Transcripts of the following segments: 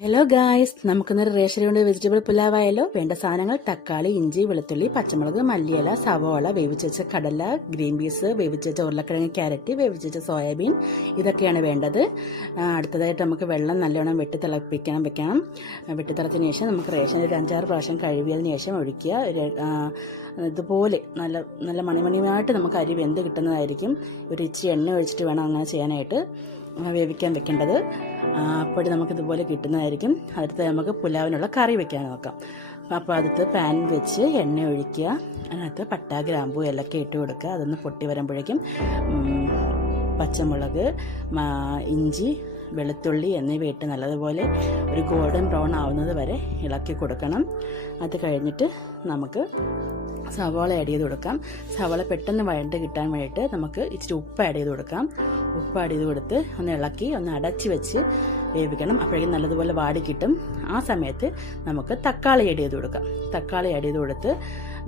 Hello guys, നമുക്കിന്നൊരു ration കൊണ്ട് vegetable പുലാവായാലോ. വേണ്ട സാധനങ്ങൾ: തക്കാളി, ഇഞ്ചി, വെളുത്തുള്ളി, പച്ചമുളക്, മല്ലിയില, സവോള, വേവിച്ച കടല, ഗ്രീൻ പീസ്, വേവിച്ച ഉരുളക്കിഴങ്ങ്, ക്യാരറ്റ്, വേവിച്ച സോയാബീൻ, ഇതൊക്കെയാണ് വേണ്ടത്. അടുത്തതായിട്ട് നമുക്ക് വെള്ളം നല്ലോണം വെക്കണം. വെട്ടിത്തിളച്ചതിന് ശേഷം നമുക്ക് റേഷൻ ഒരു 5-6 പ്രാവശ്യം കഴുകിയതിന് ശേഷം ഒഴിക്കുക. ഇതുപോലെ നല്ല നല്ല മണിമണിയായിട്ട് നമുക്ക് അരി വെന്ത് കിട്ടുന്നതായിരിക്കും. ഒരു ഇച്ചിരി എണ്ണ ഒഴിച്ചിട്ട് വേണം അങ്ങനെ ചെയ്യാനായിട്ട് വേവിക്കാൻ വെക്കേണ്ടത്. അപ്പോൾ നമുക്കിതുപോലെ കിട്ടുന്നതായിരിക്കും. അടുത്ത് നമുക്ക് പുലാവിനുള്ള കറി വെക്കാൻ നോക്കാം. അപ്പോൾ അടുത്ത് പാൻ വെച്ച് എണ്ണ ഒഴിക്കുക. അതിനകത്ത് പട്ട, ഗ്രാമ്പൂ, ഏലക്ക ഇട്ട് കൊടുക്കുക. അതൊന്ന് പൊട്ടി വരുമ്പോഴേക്കും പച്ചമുളക്, ഇഞ്ചി, വെളുത്തുള്ളി എന്നിവ ഇട്ട് നല്ലതുപോലെ ഒരു ഗോൾഡൻ ബ്രൗൺ ആവുന്നത് വരെ ഇളക്കി കൊടുക്കണം. അത് കഴിഞ്ഞിട്ട് നമുക്ക് സവാള ആഡ് ചെയ്ത് കൊടുക്കാം. സവാള പെട്ടെന്ന് വഴണ്ട് കിട്ടാൻ വേണ്ടിയിട്ട് നമുക്ക് ഇച്ചിരി ഉപ്പ് ആഡ് ചെയ്ത് കൊടുക്കാം. ഉപ്പ് ആഡ് ചെയ്ത് കൊടുത്ത് ഒന്ന് ഇളക്കി ഒന്ന് അടച്ച് വെച്ച് വേവിക്കണം. അപ്പോഴേക്കും നല്ലതുപോലെ വാടി കിട്ടും. ആ സമയത്ത് നമുക്ക് തക്കാളി ആഡ് ചെയ്ത് കൊടുക്കാം. തക്കാളി ആഡ് ചെയ്ത് കൊടുത്ത്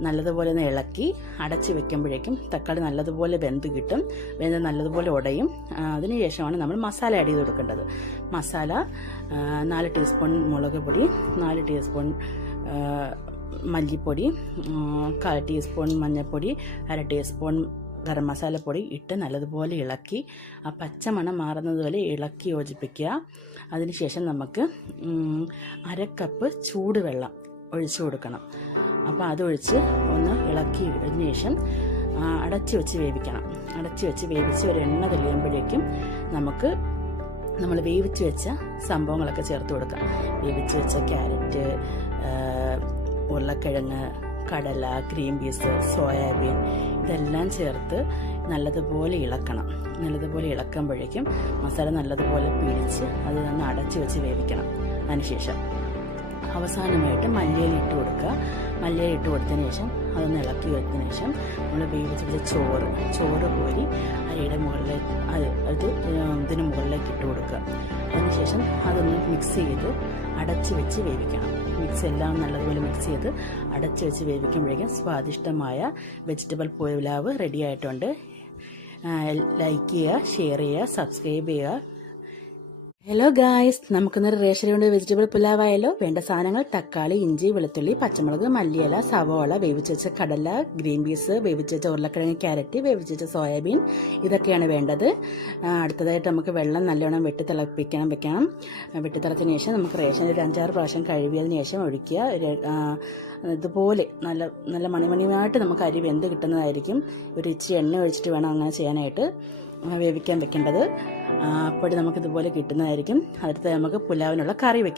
നല്ലതുപോലെ ഒന്ന് ഇളക്കി അടച്ച് വെക്കുമ്പോഴേക്കും തക്കാളി നല്ലതുപോലെ വെന്ത് കിട്ടും. വെന്ത് നല്ലതുപോലെ ഉടയും. അതിനുശേഷമാണ് നമ്മൾ മസാല ആഡ് ചെയ്ത് കൊടുക്കേണ്ടത്. മസാല 4 ടീസ്പൂൺ മുളക് പൊടി, 4 ടീസ്പൂൺ മല്ലിപ്പൊടി, 1/4 ടീസ്പൂൺ മഞ്ഞൾപ്പൊടി, 1/2 ടീസ്പൂൺ ഗരം മസാലപ്പൊടി ഇട്ട് നല്ലതുപോലെ ഇളക്കി ആ പച്ചമണം മാറുന്നത് വരെ ഇളക്കി യോജിപ്പിക്കുക. അതിനുശേഷം നമുക്ക് 1/2 കപ്പ് ചൂടുവെള്ളം ഒഴിച്ചു കൊടുക്കണം. അപ്പോൾ അതൊഴിച്ച് ഒന്ന് ഇളക്കി ഇട്ടതിന് ശേഷം അടച്ചു വെച്ച് വേവിക്കണം. അടച്ചു വെച്ച് വേവിച്ച് ഒരു എണ്ണ തെളിയുമ്പോഴേക്കും നമുക്ക് നമ്മൾ വേവിച്ച് വെച്ച സംഭവങ്ങളൊക്കെ ചേർത്ത് കൊടുക്കാം. വേവിച്ച് വെച്ച ക്യാരറ്റ്, ഉരുളക്കിഴങ്ങ്, കടല, ഗ്രീൻ പീസ്, സോയാബീൻ, ഇതെല്ലാം ചേർത്ത് നല്ലതുപോലെ ഇളക്കണം. നല്ലതുപോലെ ഇളക്കുമ്പോഴേക്കും മസാല നല്ലതുപോലെ പിടിച്ച് അത് നന്ന് അടച്ചു വെച്ച് വേവിക്കണം. അതിനുശേഷം അവസാനമായിട്ട് മല്ലിയില ഇട്ട് കൊടുക്കുക. മല്ലിയില ഇട്ട് കൊടുത്തതിന് ശേഷം അതൊന്ന് ഇളക്കി വെച്ചതിന് ശേഷം നമ്മൾ വേവിച്ച് വെച്ച ചോറ് കോരി അരിയുടെ മുകളിൽ ഇതിന് മുകളിലേക്ക് ഇട്ട് കൊടുക്കുക. അതിനുശേഷം അതൊന്ന് മിക്സ് ചെയ്ത് അടച്ച് വെച്ച് വേവിക്കണം. മിക്സ് എല്ലാം നല്ലതുപോലെ മിക്സ് ചെയ്ത് അടച്ച് വെച്ച് വേവിക്കുമ്പോഴേക്കും സ്വാദിഷ്ടമായ വെജിറ്റബിൾ പുലാവ് റെഡി ആയിട്ടുണ്ട്. ലൈക്ക് ചെയ്യുക, ഷെയർ ചെയ്യുക, സബ്സ്ക്രൈബ് ചെയ്യുക. ഹലോ ഗായ്സ്, നമുക്കിന്നൊരു റേഷൻ കൊണ്ട് വെജിറ്റബിൾ പുലാവായാലോ. വേണ്ട സാധനങ്ങൾ: തക്കാളി, ഇഞ്ചി, വെളുത്തുള്ളി, പച്ചമുളക്, മല്ലിയില, സവോള, വേവിച്ച കടല, ഗ്രീൻ പീസ്, വേവിച്ച ഉരുളക്കിഴങ്ങ്, ക്യാരറ്റ്, വേവിച്ച സോയാബീൻ, ഇതൊക്കെയാണ് വേണ്ടത്. അടുത്തതായിട്ട് നമുക്ക് വെള്ളം നല്ലോണം വെക്കണം. വെട്ടിത്തിളച്ചതിന് ശേഷം നമുക്ക് റേഷൻ ഒരു 5-6 പ്രാവശ്യം കഴുകിയതിന് ശേഷം ഒഴിക്കുക. ഇതുപോലെ നല്ല നല്ല മണിമണിയായിട്ട് നമുക്ക് അരി വെന്ത് കിട്ടുന്നതായിരിക്കും. ഒരു ഇച്ചിരി എണ്ണ ഒഴിച്ചിട്ട് വേണം അങ്ങനെ ചെയ്യാനായിട്ട് വേവിക്കാൻ വെക്കേണ്ടത്. അപ്പോൾ നമുക്കിതുപോലെ കിട്ടുന്നതായിരിക്കും. അടുത്ത് നമുക്ക് പുലാവിനുള്ള കറി വെക്കാം.